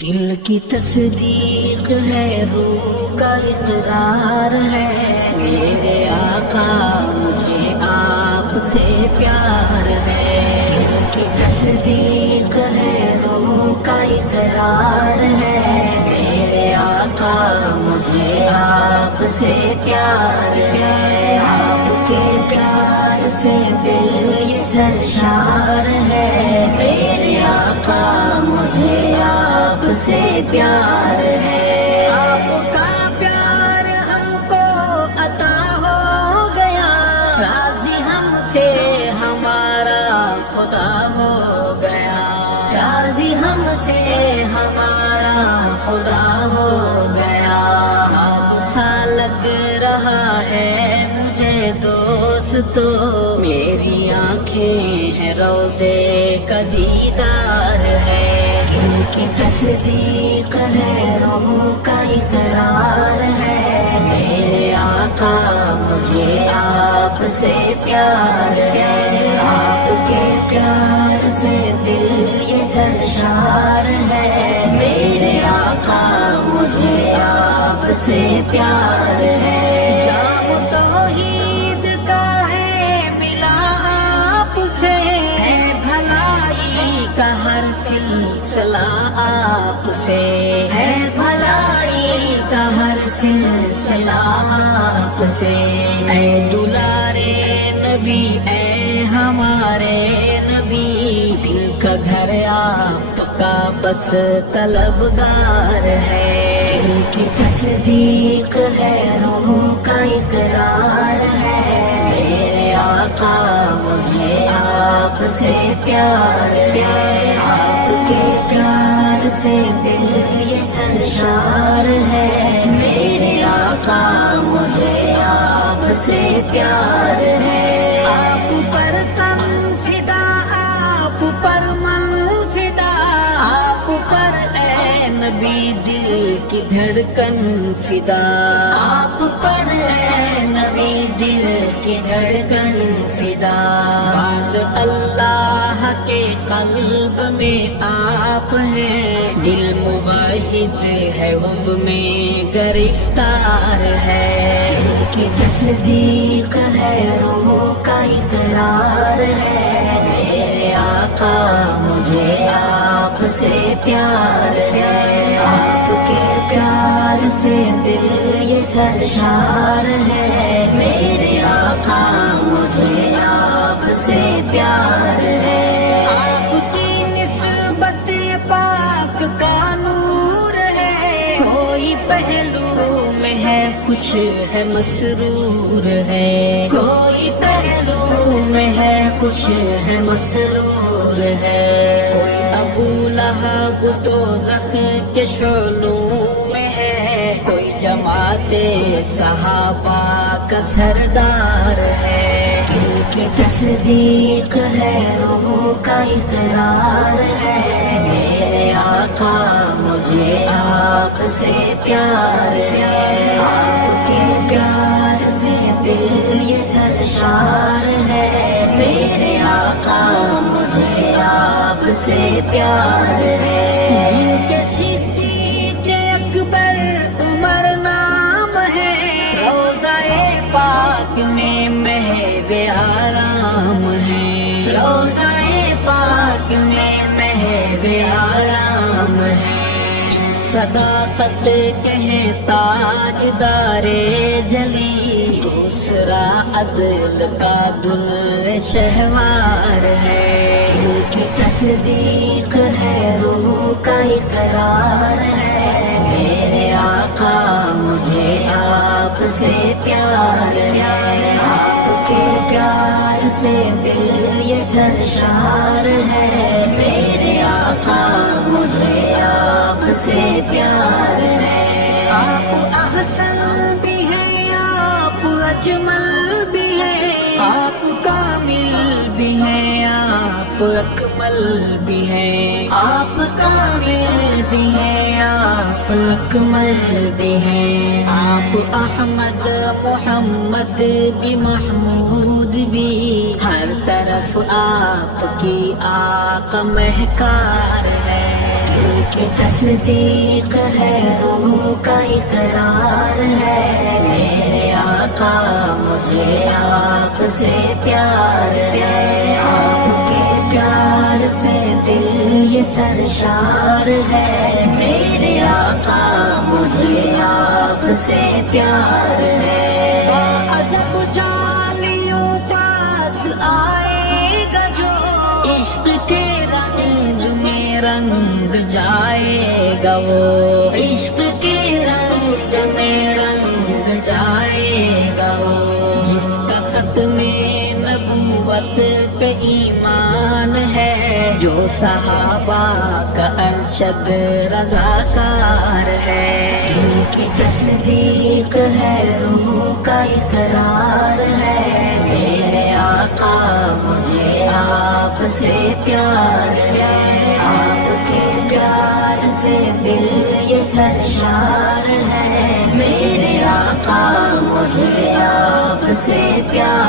دل کی تصدیق ہے، روح کا اقرار ہے، میرے آقا مجھے آپ سے پیار ہے۔ دل کی تصدیق ہے، روح کا اقرار ہے، میرے آقا مجھے آپ سے پیار ہے۔ آپ کے پیار سے دل یہ سرشار ہے، میرے آقا مجھے آپ سے پیار ہے۔ آپ کا پیار ہم کو عطا ہو گیا، راضی ہم سے ہمارا خدا ہو گیا، راضی ہم سے ہمارا خدا ہو گیا۔ اب سا لگ رہا ہے مجھے دوستو، میری آنکھیں ہیں روضے کا دیدار ہے۔ دل کی تصدیق ہے، روح کا اقرار ہے، میرے آقا مجھے آپ سے پیار ہے۔ آپ کے پیار سے دل یہ سرشار ہے، میرے آقا مجھے آپ سے پیار ہے۔ جام توحید کا ہے ملا آپ سے، بھلائی کا ہر سلسلہ آپ سے ہے، بھلائی کا ہر سلسلہ آپ سے۔ اے دلارے نبی، اے ہمارے نبی، دل کا گھر آپ کا بس طلبگار ہے۔ دل کی تصدیق ہے، روح کا اقرار ہے، میرے آقا مجھے آپ سے پیار ہے۔ آپ کے پیار سے دل یہ سرشار ہے، میرے آقا مجھے آپ سے پیار ہے۔ آپ پر تن فدا، آپ پر من فدا، آپ پر اے نبی دل کی دھڑکن فدا، آپ پر اے نبی دل کی دھڑکن فدا۔ بعد اللہ کے قلب میں آپ ہیں، دل موحد ہے حب میں گرفتار ہے۔ دل کی تصدیق ہے، روح کا اقرار ہے، میرے آقا مجھے آپ سے پیار ہے۔ آپ کے پیار سے دل یہ سرشار ہے، میرے آقا مجھے آپ سے پیار ہے۔ آپ کی نسبت پاک کا نور ہے، کوئی پہلو میں ہے خوش ہے مسرور ہے، کوئی پہلو میں ہے خوش ہے مسرور ہے۔ کوئی ابو لہب دوزخ کے شعلوں میں ہے، کوئی جماعت صحابہ کا سردار ہے۔ دل کی تصدیق ہے، روح کا اقرار ہے، میرے آقا مجھے آپ سے پیار ہے۔ آپ کے پیار سے دل یہ سرشار ہے، میرے آقا مجھے آپ سے پیار ہے۔ جن کے صدیق اکبر عمر نام ہے، روضہ پاک میں مہب آرام ہے، روضہ پاک میں مہب آرام ہے۔ صداقت کے ہیں تاجدار جلی، دوسرا عدل کا دل شہوار ہے۔ دل کی تصدیق ہے، روح کا اقرار ہے، میرے آقا مجھے آپ سے پیار ہے۔ آپ کے پیار سے دل یہ سرشار ہے، میرے آقا مجھے آپ سے پیار ہے۔ آپ احسن بھی ہیں، آپ اجمل بھی ہیں، آپ کامل بھی ہیں، آپ اکمل بھی ہیں، آپ کامل بھی ہیں، آپ اکمل بھی ہیں۔ آپ احمد محمد بھی محمود بھی، ہر طرف آپ کی آقا مہکار ہے۔ دل کی تصدیق ہے، روح کا اقرار ہے، میرے آقا مجھے آپ سے پیار ہے، آپ کے پیار سے دل یہ سرشار ہے، میرے آقا مجھے آپ سے پیار ہے۔ ادب جالیوں پاس آئے گا جو، عشق کے رنگ میں رنگ جائے گا وہ، عشق کے رنگ میں رنگ جائے گا وہ، جس کا ختم نبوت پہ ایمان ہے، جو صحابہ کا ارشد رضاکار ہے، دل کی تصدیق ہے، روح کا اقرار ہے، میرے آقا مجھے آپ سے پیار ہے، آپ کے پیار سے دل یہ سرشار ہے، میرے آقا مجھے آپ سے پیار